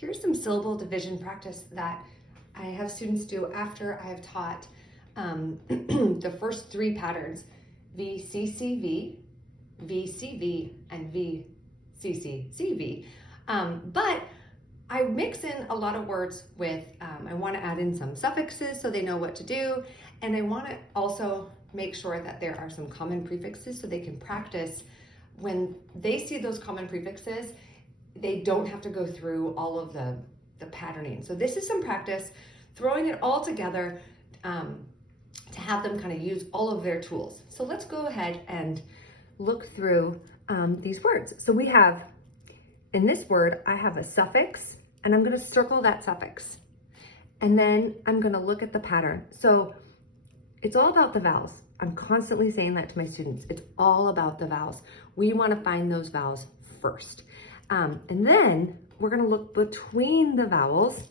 here's some syllable division practice that I have students do after I have taught the first three patterns, VCCV, VCV, and VCCCV. But I mix in a lot of words with, I want to add in some suffixes so they know what to do. And I want to also make sure that there are some common prefixes so they can practice. When they see those common prefixes, they don't have to go through all of the patterning. So this is some practice, throwing it all together to have them kind of use all of their tools. So let's go ahead and look through these words. So we have, in this word, I have a suffix, and I'm going to circle that suffix. And then I'm going to look at the pattern. So it's all about the vowels. I'm constantly saying that to my students. It's all about the vowels. We want to find those vowels first. And then we're going to look between the vowels,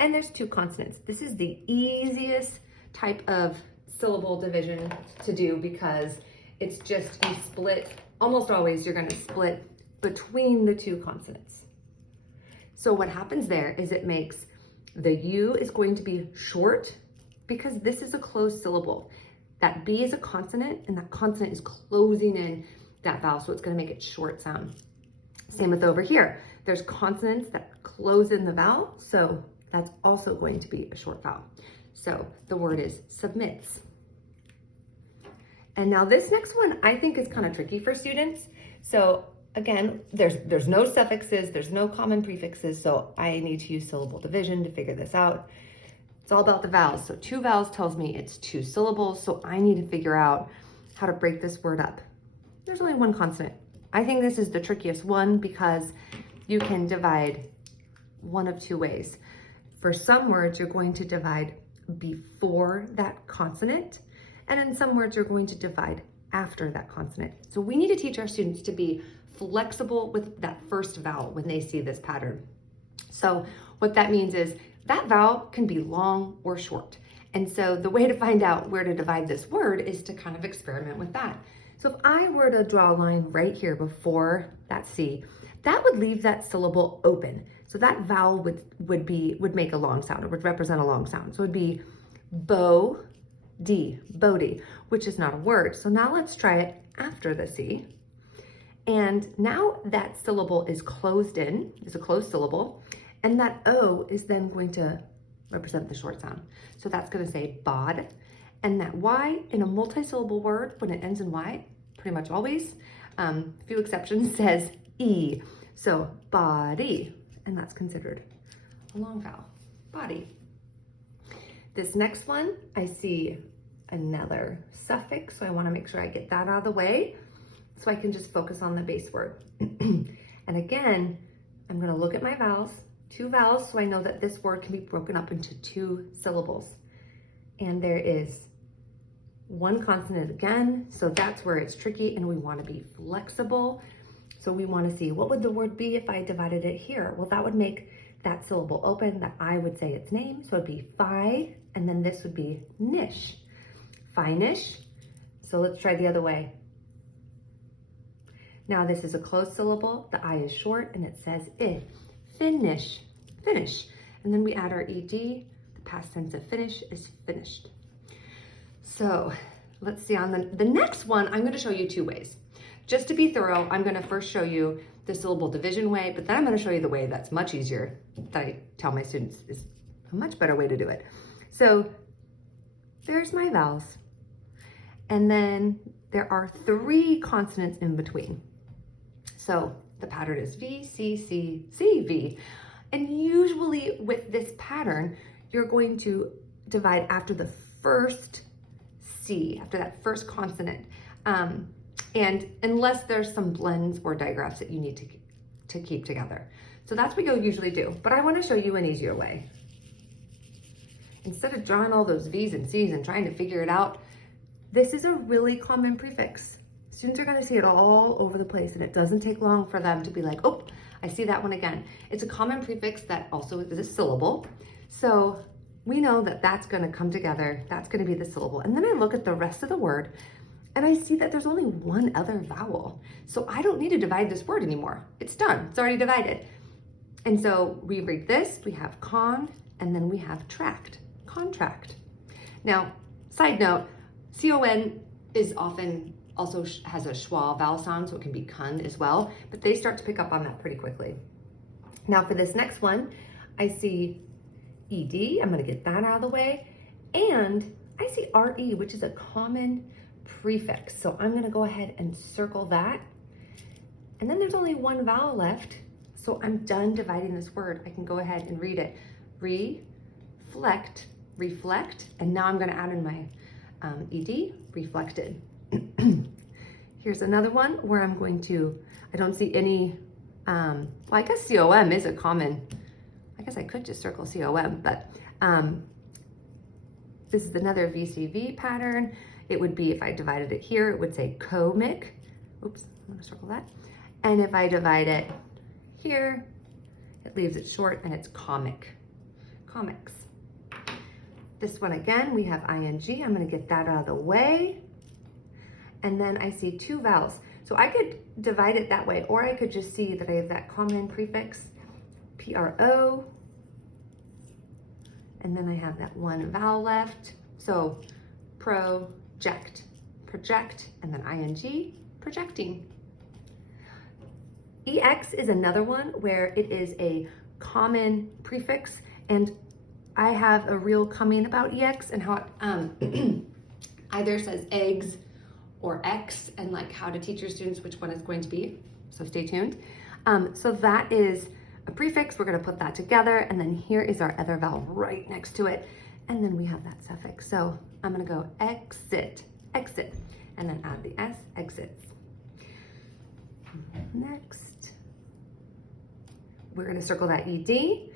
and there's two consonants. This is the easiest type of syllable division to do because it's just, you split, almost always you're going to split between the two consonants. So what happens there is it makes the U is going to be short because this is a closed syllable. That B is a consonant, and that consonant is closing in that vowel, so it's going to make it short sound. Same with over here. There's consonants that close in the vowel, so that's also going to be a short vowel. So the word is submits. And now this next one I think is kind of tricky for students. So again, there's no suffixes, there's no common prefixes, so I need to use syllable division to figure this out. It's all about the vowels. So two vowels tells me it's two syllables, so I need to figure out how to break this word up. There's only one consonant. I think this is the trickiest one because you can divide one of two ways. For some words, you're going to divide before that consonant, and in some words, you're going to divide after that consonant. So we need to teach our students to be flexible with that first vowel when they see this pattern. So what that means is that vowel can be long or short. And so the way to find out where to divide this word is to kind of experiment with that. So if I were to draw a line right here before that C, that would leave that syllable open. So that vowel would make a long sound. It would represent a long sound. So it would be bo-d, Bodhi, which is not a word. So now let's try it after the C. And now that syllable is closed in, is a closed syllable, and that O is then going to represent the short sound. So that's going to say bod, and that Y in a multi-syllable word, when it ends in Y, pretty much always, a few exceptions, says E. So body, and that's considered a long vowel, body. This next one, I see another suffix, so I want to make sure I get that out of the way so I can just focus on the base word. And again, I'm going to look at my vowels, two vowels, so I know that this word can be broken up into two syllables. And there is one consonant again, so that's where it's tricky, and we want to be flexible. So we want to see, what would the word be if I divided it here? Well, that would make that syllable open, that I would say its name, so it'd be fi, and then this would be nish, finish. So let's try the other way. Now this is a closed syllable, the I is short, and it says I, finish, finish. And then we add our ed, the past tense of finish is finished. So let's see, on the next one, I'm going to show you two ways. Just to be thorough, I'm going to first show you the syllable division way, but then I'm going to show you the way that's much easier, that I tell my students is a much better way to do it. So there's my vowels. And then there are three consonants in between. So the pattern is V, C, C, C, V. And usually with this pattern, you're going to divide after the first C, after that first consonant. And unless there's some blends or digraphs that you need to keep together. So that's what you'll usually do. But I want to show you an easier way. Instead of drawing all those V's and C's and trying to figure it out, this is a really common prefix. Students are going to see it all over the place, and it doesn't take long for them to be like, oh, I see that one again. It's a common prefix that also is a syllable. So we know that that's going to come together. That's going to be the syllable. And then I look at the rest of the word, and I see that there's only one other vowel. So I don't need to divide this word anymore. It's done. It's already divided. And so we read this, we have con, and then we have tract, contract. Now, side note, con is often also has a schwa vowel sound, so it can be kun as well, but they start to pick up on that pretty quickly. Now for this next one, I see ed, I'm gonna get that out of the way, and I see re, which is a common prefix. So I'm gonna go ahead and circle that. And then there's only one vowel left, so I'm done dividing this word. I can go ahead and read it. Reflect, reflect, and now I'm gonna add in my ed, reflected. Here's another one where I'm going to, I don't see any, well, I guess com is a common, I guess I could just circle com, but this is another VCV pattern. It would be, if I divided it here, it would say comic. Oops, I'm gonna circle that. And if I divide it here, it leaves it short and it's comic, comics. This one again, we have ing. I'm gonna get that out of the way. And then I see two vowels. So I could divide it that way, or I could just see that I have that common prefix, pro, and then I have that one vowel left. So project, project, and then ing, projecting. EX is another one where it is a common prefix, and I have a reel coming about EX and how it either says eggs or X, and like how to teach your students which one is going to be, so stay tuned. So that is a prefix, we're gonna put that together, and then here is our other vowel right next to it, and then we have that suffix. So I'm gonna go exit, exit, and then add the S, exits. Next, we're gonna circle that ED.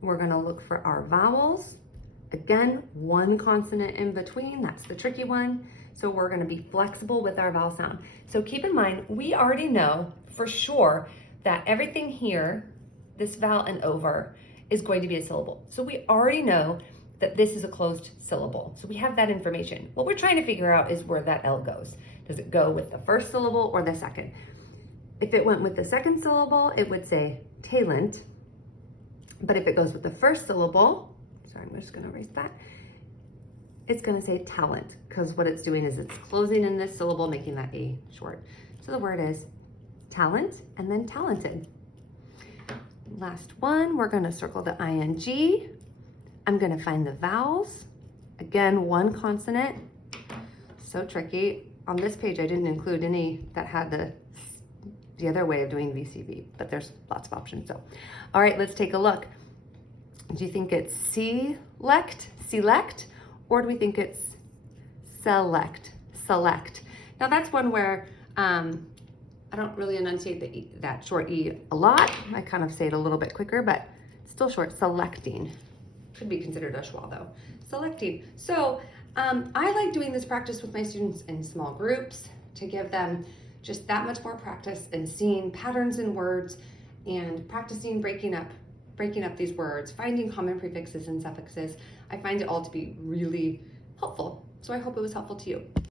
We're gonna look for our vowels. Again, one consonant in between, that's the tricky one. So we're gonna be flexible with our vowel sound. So keep in mind, we already know for sure that everything here, this vowel and over, is going to be a syllable. So we already know that this is a closed syllable. So we have that information. What we're trying to figure out is where that L goes. Does it go with the first syllable or the second? If it went with the second syllable, it would say talent. But if it goes with the first syllable, sorry, I'm just gonna erase that, it's gonna say talent, because what it's doing is it's closing in this syllable, making that A short. So the word is talent and then talented. Last one, we're gonna circle the ing. I'm gonna find the vowels. Again, one consonant, so tricky. On this page, I didn't include any that had the other way of doing VCV, but there's lots of options. So, all right, let's take a look. Do you think it's select, select, or do we think it's select, select? Now that's one where I don't really enunciate that short E a lot. I kind of say it a little bit quicker, but it's still short, selecting. Could be considered a schwa though, selecting. So I like doing this practice with my students in small groups to give them just that much more practice and seeing patterns in words and practicing breaking up these words, finding common prefixes and suffixes. I find it all to be really helpful. So I hope it was helpful to you.